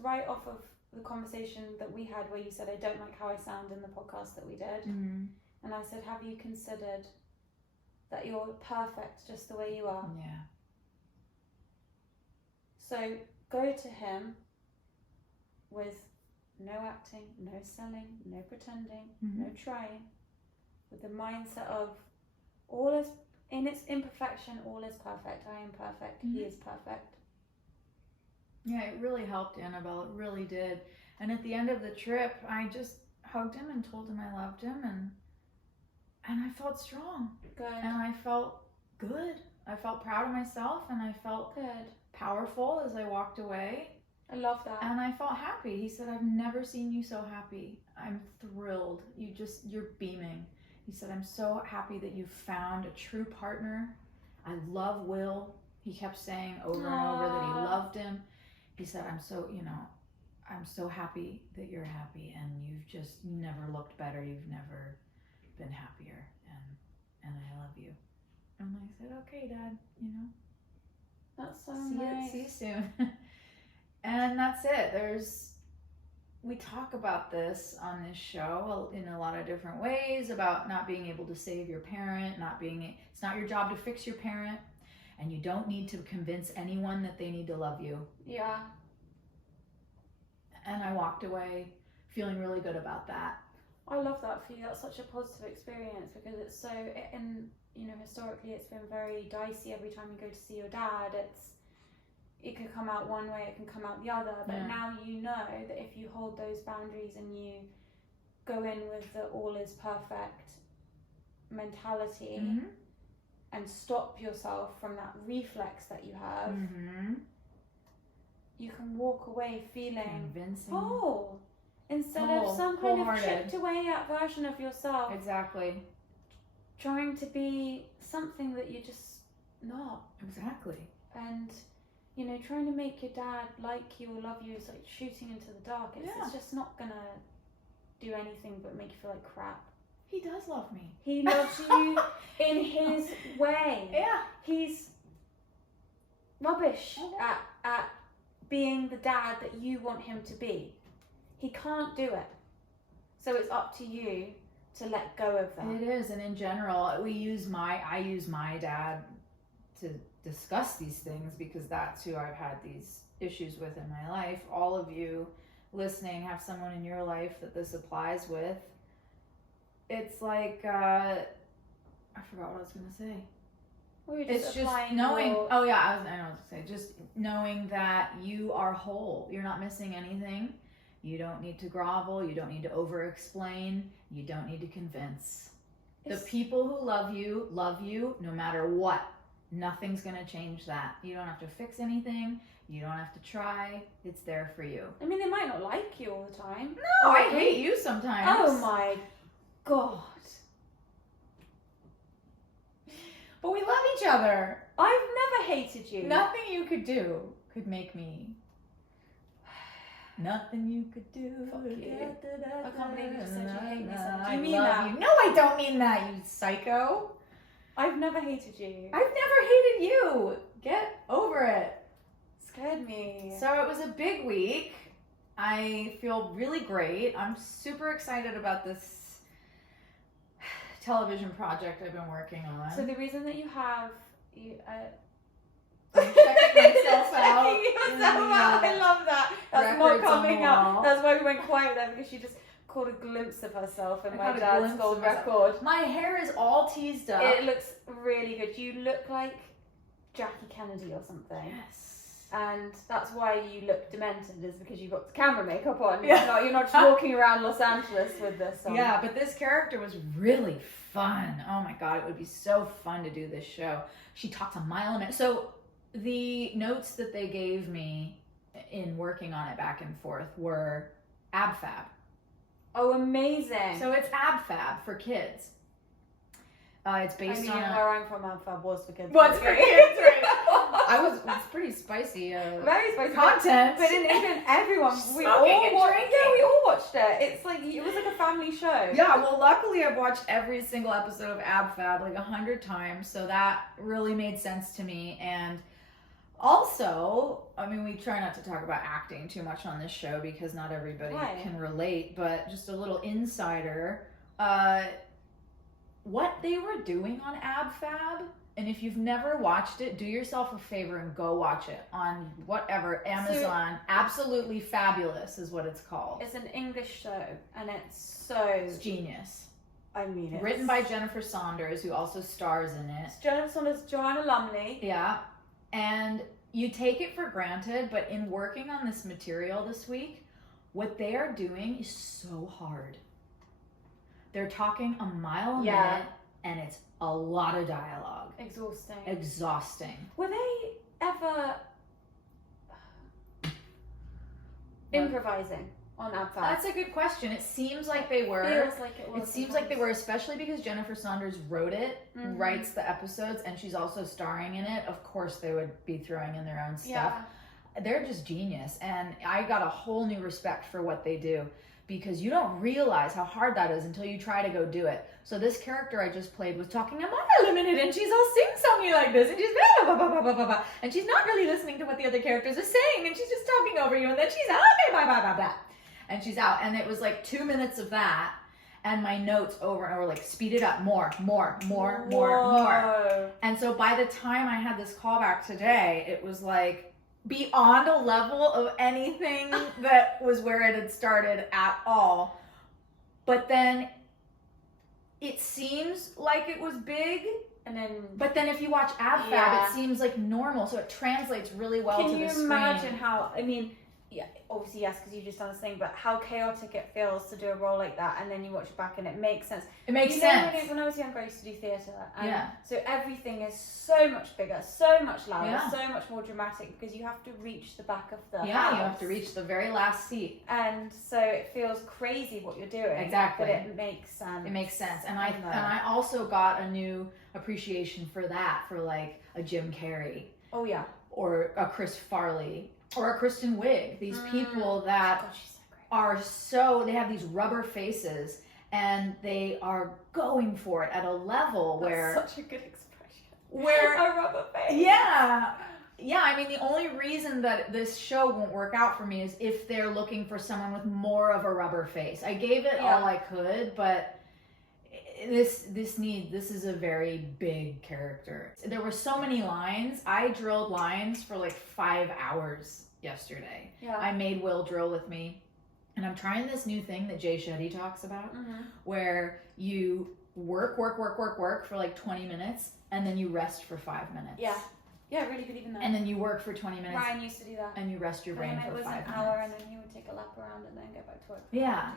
right off of the conversation that we had where you said, I don't like how I sound in the podcast that we did. Mm-hmm. And I said, have you considered that you're perfect just the way you are? Yeah. So go to him with no acting, no selling, no pretending, no trying, with the mindset of all is, in its imperfection, all is perfect. I am perfect. He is perfect. Yeah, it really helped Annabelle. It really did. And at the end of the trip, I just hugged him and told him I loved him, and I felt strong. Good. And I felt good. I felt proud of myself, and I felt good, powerful as I walked away. I love that. And I felt happy. He said, I've never seen you so happy. I'm thrilled. You're beaming. He said, I'm so happy that you found a true partner. I love Will. He kept saying over and over that he loved him. He said, I'm so happy that you're happy, and you've just never looked better. You've never been happier, and I love you. And I said, okay, Dad, That's so nice. See you soon. And that's it. We talk about this on this show in a lot of different ways, about not being able to save your parent, it's not your job to fix your parent, and you don't need to convince anyone that they need to love you. Yeah. And I walked away feeling really good about that. I love that for you. That's such a positive experience, because it's so, and historically it's been very dicey every time you go to see your dad. It could come out one way, it can come out the other, but now you know that if you hold those boundaries and you go in with the all is perfect mentality and stop yourself from that reflex that you have, you can walk away feeling whole, instead of some kind of chipped away at version of yourself. Exactly. Trying to be something that you're just not. Exactly. And trying to make your dad like you or love you is like shooting into the dark. It's just not gonna do anything but make you feel like crap. He does love me. He loves you in his way. Yeah. He's rubbish at being the dad that you want him to be. He can't do it. So it's up to you to let go of that. It is, and in general, I use my dad to discuss these things, because that's who I've had these issues with in my life. All of you listening have someone in your life that this applies with. It's like, I forgot what I was going to say. Well, it's just knowing, I know what to say. Just knowing that you are whole. You're not missing anything. You don't need to grovel. You don't need to over-explain. You don't need to convince. The people who love you no matter what. Nothing's going to change that. You don't have to fix anything. You don't have to try. It's there for you. I mean, they might not like you all the time. No, I hate you sometimes. Oh my God. But we love each other. I've never hated you. Nothing you could do could make me. Nothing you could do. Fuck you. I can't believe you just said you hate me so much. Do you mean that? You. No, I don't mean that, you psycho. I've never hated you. I've never hated you. Get over it. Scared me. So it was a big week. I feel really great. I'm super excited about this television project I've been working on. So the reason that you have... I'm checking myself out. I love that. That's not coming out. That's why we went quiet there, because she just caught a glimpse of herself in my dad's gold record. My hair is all teased up. It looks really good. You look like Jackie Kennedy or something. Yes. And that's why you look demented, is because you've got camera makeup on. Yeah. You're not just walking around Los Angeles with this on. Yeah, but this character was really fun. Oh my God, it would be so fun to do this show. She talks a mile a minute. So the notes that they gave me in working on it back and forth were AbFab. Oh, amazing. So it's AbFab for kids. It's based on where I'm from, AbFab was for kids. What's for kids, right? It's pretty spicy. Very spicy content. But even everyone, we all watched it. It's like, it was like a family show. Yeah, well, luckily I've watched every single episode of AbFab like 100 times, so that really made sense to me. And also, I mean, we try not to talk about acting too much on this show because not everybody can relate, but just a little insider. what they were doing on AbFab, and if you've never watched it, do yourself a favor and go watch it on whatever, Amazon. Absolutely Fabulous is what it's called. It's an English show, and it's genius. I mean, it's written by Jennifer Saunders, who also stars in it. It's Jennifer Saunders, Joanna Lumley. Yeah, and you take it for granted, but in working on this material this week, what they are doing is so hard. They're talking a mile a minute, and it's a lot of dialogue. Exhausting. Were they ever improvising on AbFab? That's a good question. It seems like they were. Feels like it was. It seems like they were, especially because Jennifer Saunders wrote it, writes the episodes, and she's also starring in it. Of course, they would be throwing in their own stuff. Yeah. They're just genius, and I got a whole new respect for what they do, because you don't realize how hard that is until you try to go do it. So this character I just played was talking a mile a minute, and she's all sing-songy like this, and she's blah, blah, blah, blah, blah, blah, and she's not really listening to what the other characters are saying, and she's just talking over you, and then she's blah, blah, blah, blah, and she's out. And it was like 2 minutes of that, and my notes over and over, like, speed it up, more. And so by the time I had this callback today, it was like beyond a level of anything that was where it had started at all. But then it seems like it was big, but then if you watch AbFab, it seems like normal, so it translates really well to the screen. Can you imagine how, I mean, yeah, obviously yes, because you just done this thing, but how chaotic it feels to do a role like that, and then you watch it back and it makes sense. It makes sense. When I was younger, I used to do theatre, and so everything is so much bigger, so much louder, so much more dramatic, because you have to reach the back of the house. You have to reach the very last seat. And so it feels crazy what you're doing. Exactly. But it makes sense. It makes sense. And I also got a new appreciation for that, for like a Jim Carrey. Oh yeah. Or a Chris Farley. Or a Kristen Wiig. These people that are so, they have these rubber faces, and they are going for it at a level where... That's such a good expression. Where... A rubber face. Yeah. Yeah, I mean, the only reason that this show won't work out for me is if they're looking for someone with more of a rubber face. I gave it all I could, but this is a very big character. There were so many lines. I drilled lines for like 5 hours yesterday. Yeah. I made Will drill with me, and I'm trying this new thing that Jay Shetty talks about, where you work for like 20 minutes, and then you rest for 5 minutes. Yeah, really good even that. And then you work for 20 minutes. Ryan used to do that. And you rest your brain for 5 minutes. It was an hour, and then he would take a lap around and then go back to work. Yeah.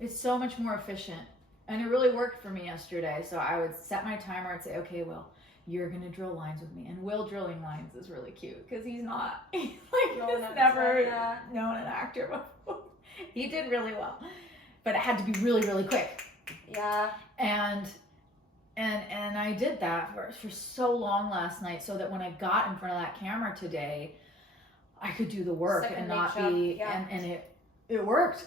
It's so much more efficient. And it really worked for me yesterday. So I would set my timer and say, okay, Will, you're going to drill lines with me. And Will drilling lines is really cute, because he's not, he's never known an actor before. He did really well. But it had to be really, really quick. Yeah. And I did that for so long last night, so that when I got in front of that camera today, I could do the work and not be, and it worked.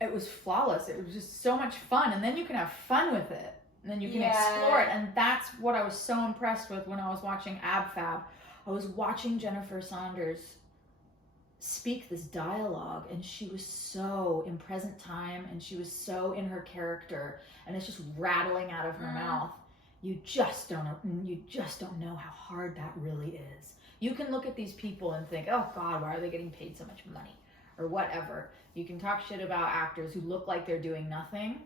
It was flawless. It was just so much fun. And then you can have fun with it. And then you can explore it. And that's what I was so impressed with when I was watching AbFab. I was watching Jennifer Saunders speak this dialogue, and she was so in present time, and she was so in her character, and it's just rattling out of her mouth. You just don't know how hard that really is. You can look at these people and think, oh God, why are they getting paid so much money? Or whatever. You can talk shit about actors who look like they're doing nothing.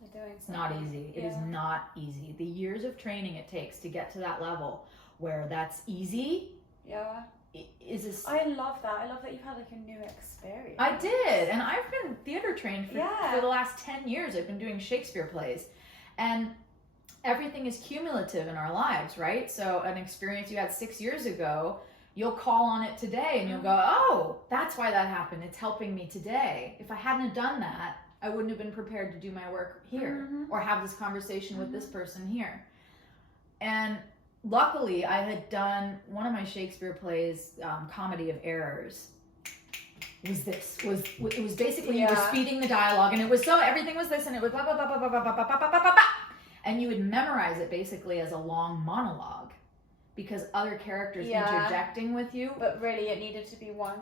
They're doing something. It's not easy. It is not easy. The years of training it takes to get to that level where that's easy. Yeah. I love that. I love that you've had like a new experience. I did. And I've been theater trained for the last 10 years. I've been doing Shakespeare plays. And everything is cumulative in our lives, right? So an experience you had 6 years ago, you'll call on it today and you'll go, oh, that's why that happened. It's helping me today. If I hadn't done that, I wouldn't have been prepared to do my work here or have this conversation with this person here. And luckily, I had done one of my Shakespeare plays, Comedy of Errors. It was basically you were speeding the dialogue, and it was so everything was this, and it was blah blah blah blah blah blah blah blah blah blah blah, and you would memorize it basically as a long monologue, because other characters interjecting with you. But really, it needed to be one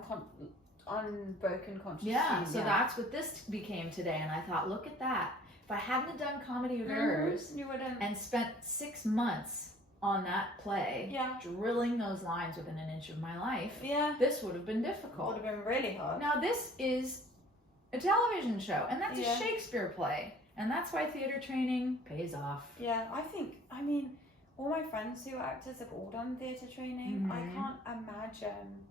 unbroken conscious. So that's what this became today, and I thought, look at that. If I hadn't have done Comedy of Errors You wouldn't. and spent 6 months on that play, drilling those lines within an inch of my life, this would have been difficult. Would have been really hard. Now this is a television show, and that's a Shakespeare play, and that's why theater training pays off. Yeah, I mean, all my friends who are actors have all done theatre training. I can't imagine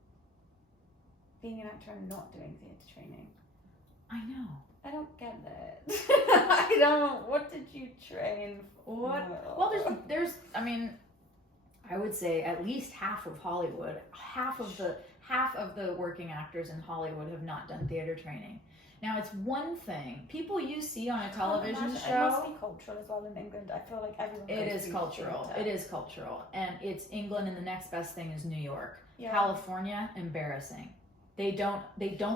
being an actor and not doing theatre training. I know. I don't get it. I don't. What did you train for? What? Well, there's. I mean, I would say at least half of Hollywood, half of the working actors in Hollywood have not done theater training. Now, it's one thing people you see on a television show. It must be cultural as well in England. I feel like everyone. It is cultural. It is cultural, and it's England, and the next best thing is New York. Yeah. California, embarrassing. They don't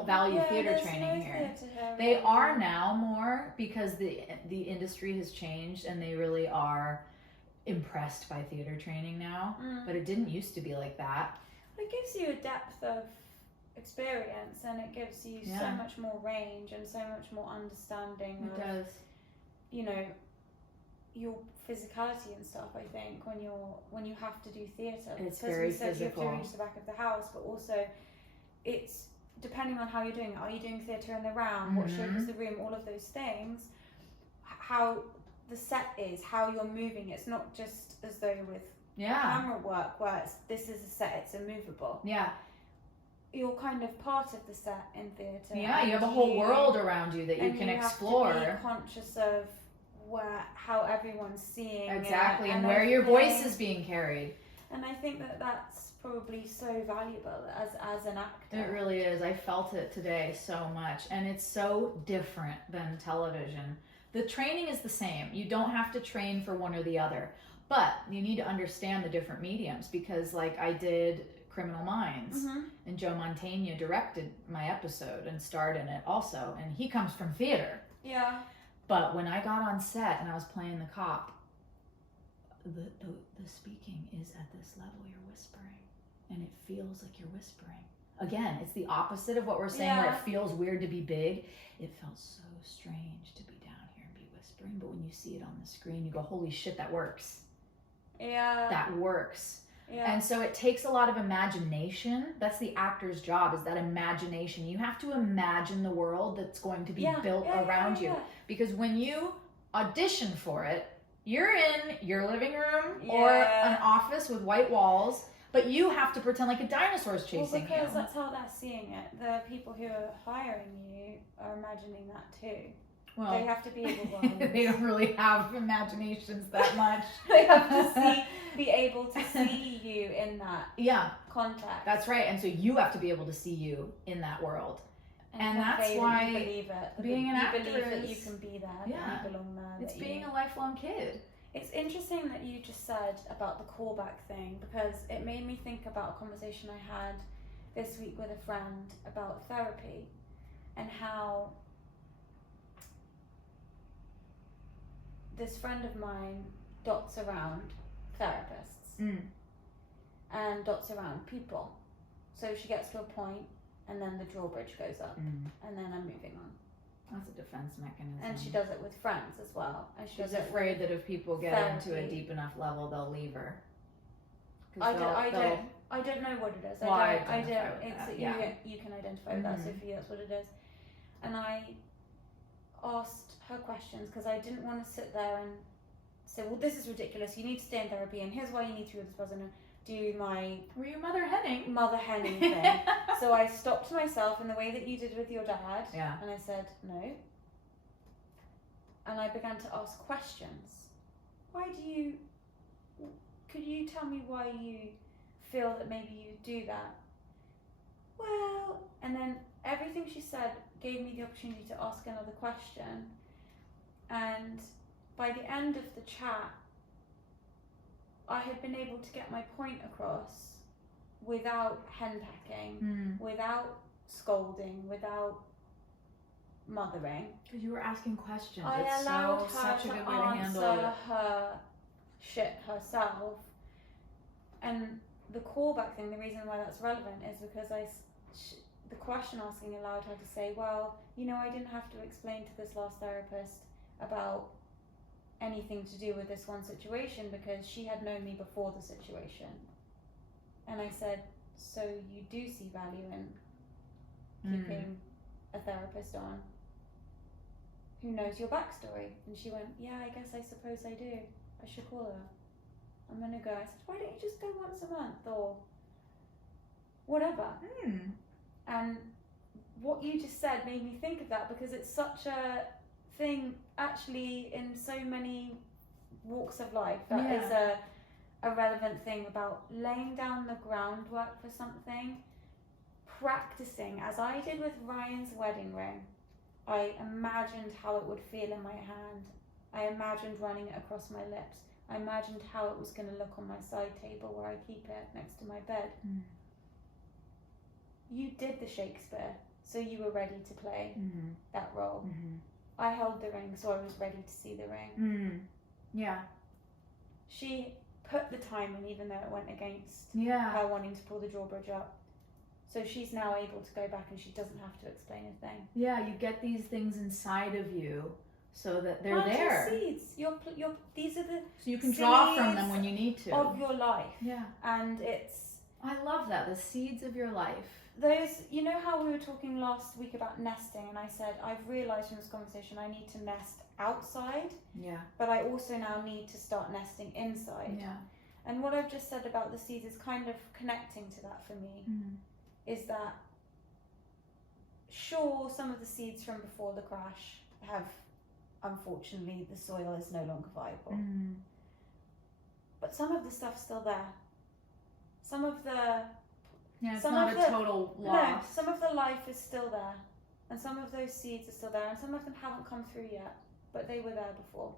value theater training here. They really. are now more because the industry has changed, and they really are impressed by theater training now. But it didn't used to be like that. It gives you a depth of experience, and it gives you so much more range and so much more understanding It does. You know, your physicality and stuff. I think when you have to do theatre, it's because very we said physical. You have to reach the back of the house, but also it's depending on how you're doing it. Are you doing theatre in the round? What shape is the room? All of those things. How the set is, how you're moving. It's not just as though with camera work where this is a set, it's immovable. Yeah. You're kind of part of the set in theatre. Yeah, you have a whole world around you that you can explore. You have to be conscious of how everyone's seeing exactly, it, and where your voice is being carried. And I think that's probably so valuable as an actor. It really is. I felt it today so much, and it's so different than television. The training is the same. You don't have to train for one or the other, but you need to understand the different mediums, because like I did Criminal Minds, and Joe Mantegna directed my episode and starred in it also, and he comes from theater. Yeah. But when I got on set and I was playing the cop, the speaking is at this level, you're whispering, and it feels like you're whispering. Again, it's the opposite of what we're saying, where it feels weird to be big. It felt so strange to be down here and be whispering, but when you see it on the screen, you go, holy shit, that works. Yeah. That works. Yeah. And so it takes a lot of imagination. That's the actor's job, is that imagination. You have to imagine the world that's going to be built around you. Because when you audition for it, you're in your living room or an office with white walls, but you have to pretend like a dinosaur's chasing you. Because that's how they're seeing it. The people who are hiring you are imagining that too. Well, they have to be able to. They don't really have imaginations that much. They have to be able to see you in that context. That's right. And so you have to be able to see you in that world. And that's why you believe it. Being an actor believe that you can be there, that you belong there. It's being a lifelong kid. It's interesting that you just said about the callback thing, because it made me think about a conversation I had this week with a friend about therapy and how this friend of mine dots around therapists and dots around people. So she gets to a point and then the drawbridge goes up and then I'm moving on. That's a defense mechanism. And she does it with friends as well. And she's afraid that if people get into a deep enough level, they'll leave her. I don't know what it is. Well, I don't. You can identify with that, Sophie. That's what it is. And I asked her questions because I didn't want to sit there and say, well, this is ridiculous. You need to stay in therapy, and here's why you need to be with this person. And do my were you mother henning thing. So I stopped myself in the way that you did with your dad. Yeah. And I said no. And I began to ask questions. Could you tell me why you feel that maybe you do that? Well, and then everything she said gave me the opportunity to ask another question. And by the end of the chat, I had been able to get my point across without henpecking, without scolding, without mothering. Because you were asking questions. I allowed her such a to good way to handle answer her shit herself. And the callback thing, the reason why that's relevant is because the question asking allowed her to say, well, I didn't have to explain to this last therapist about anything to do with this one situation because she had known me before the situation. And I said, so you do see value in keeping a therapist on who knows your backstory? And she went, yeah, I guess I suppose I do. I should call her. I'm gonna go. I said, why don't you just go once a month or whatever? And what you just said made me think of that because it's such a thing actually in so many walks of life that is a relevant thing about laying down the groundwork for something, practicing, as I did with Ryan's wedding ring. I imagined how it would feel in my hand. I imagined running it across my lips. I imagined how it was going to look on my side table where I keep it next to my bed. You did the Shakespeare, so you were ready to play that role. I held the ring, so I was ready to see the ring. Yeah. She put the time in, even though it went against her wanting to pull the drawbridge up. So she's now able to go back and she doesn't have to explain a thing. Yeah, you get these things inside of you so that they're Plant there. Your seeds. These are the so you can draw from them when you need to. Of your life. Yeah. And it's... I love that, the seeds of your life. Those, you know how we were talking last week about nesting, and I said, I've realised from this conversation I need to nest outside. Yeah. But I also now need to start nesting inside. Yeah. And what I've just said about the seeds is kind of connecting to that for me. Is that, sure, some of the seeds from before the crash have, unfortunately, the soil is no longer viable. But some of the stuff's still there. Some of the... Yeah, it's not a total loss. No, some of the life is still there. And some of those seeds are still there. And some of them haven't come through yet. But they were there before.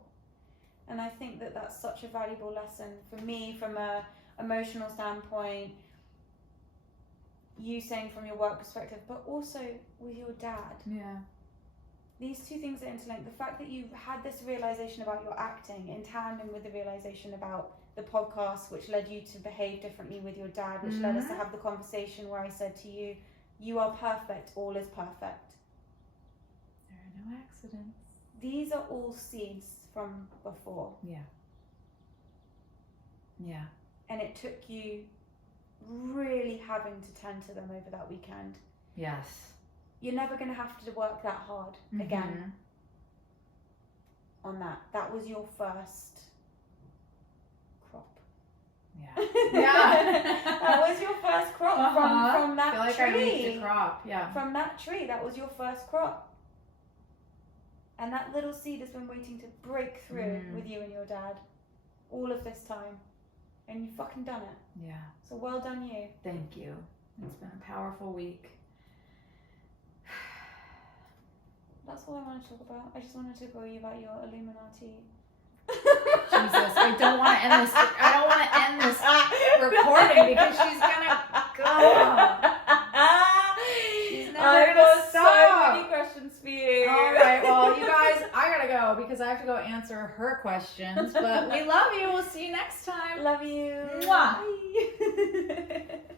And I think that that's such a valuable lesson for me from a emotional standpoint. You saying from your work perspective, but also with your dad. Yeah. These two things are interlinked. The fact that you had this realization about your acting in tandem with the realization about the podcast, which led you to behave differently with your dad, which led us to have the conversation where I said to you, you are perfect, all is perfect. There are no accidents. These are all seeds from before. Yeah. Yeah. And it took you really having to tend to them over that weekend. Yes. You're never going to have to work that hard again on that. That was your first crop. Yeah. Yeah. That was your first crop from that I feel like tree. I need to crop. Yeah. From that tree, that was your first crop. And that little seed has been waiting to break through with you and your dad all of this time. And you've fucking done it. Yeah. So well done you. Thank you. It's been a powerful week. That's all I want to talk about. I just wanted to tell you about your Illuminati. Jesus, I don't want to end this. I don't want to end this recording because she's gonna go. She's never gonna stop. So many questions for you. All right, well, you guys, I gotta go because I have to go answer her questions. But we love you. We'll see you next time. Love you. Mwah. Bye.